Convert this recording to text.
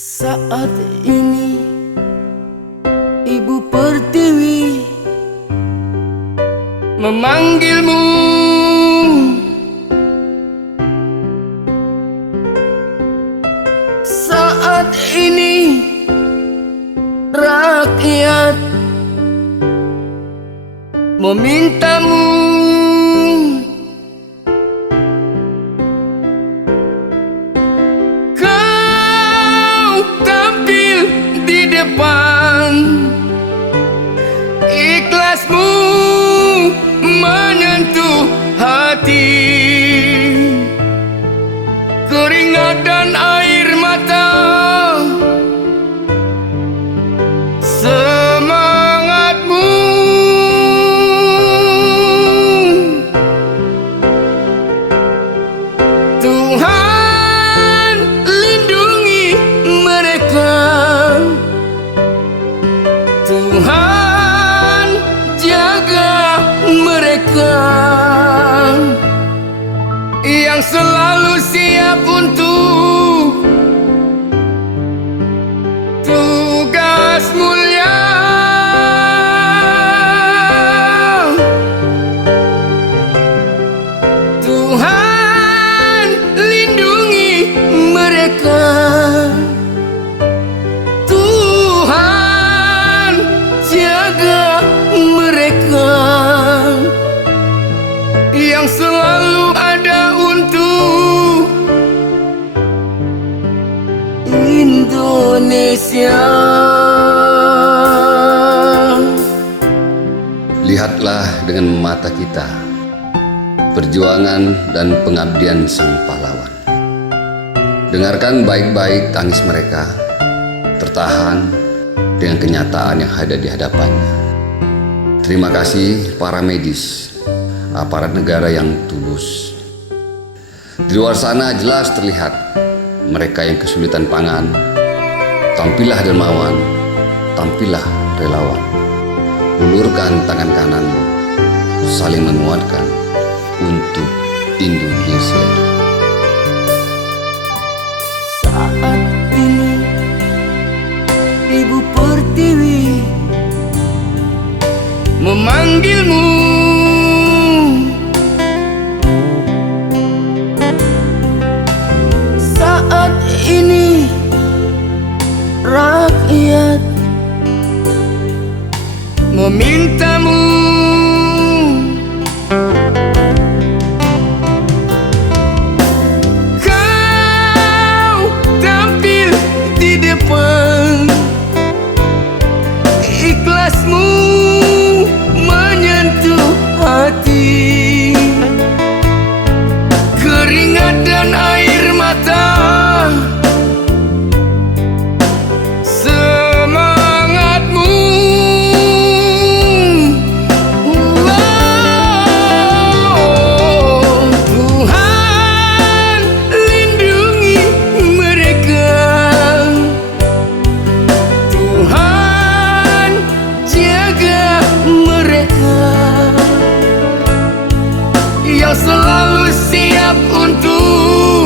Saat ini Ibu Pertiwi memanggilmu. Saat ini rakyat memintamu. Di depan, ikhlasmu menyentuh hati, keringat dan air mata, semangatmu. Tuhan lindungi mereka, Tuhan jaga mereka yang selalu siap untuk tugas mulia. Tuhan lindungi mereka, mereka yang selalu ada untuk Indonesia. Lihatlah dengan mata kita perjuangan dan pengabdian sang pahlawan. Dengarkan baik-baik tangis mereka, tertahan dengan kenyataan yang ada di hadapannya. Terima kasih para medis, aparat negara yang tulus. Di luar sana jelas terlihat mereka yang kesulitan pangan. Tampillah dermawan, tampillah relawan. Ulurkan tangan kananmu, saling menguatkan untuk Indonesia. Saat ini Ibu Pertiwi memanggilmu. Saat ini rakyat memintamu. Kau tampil di depan, ikhlasmu menyentuh hati, keringat dan air mata, semangatmu. Tuhan lindungi mereka, Tuhan jaga mereka yang selalu siap untuk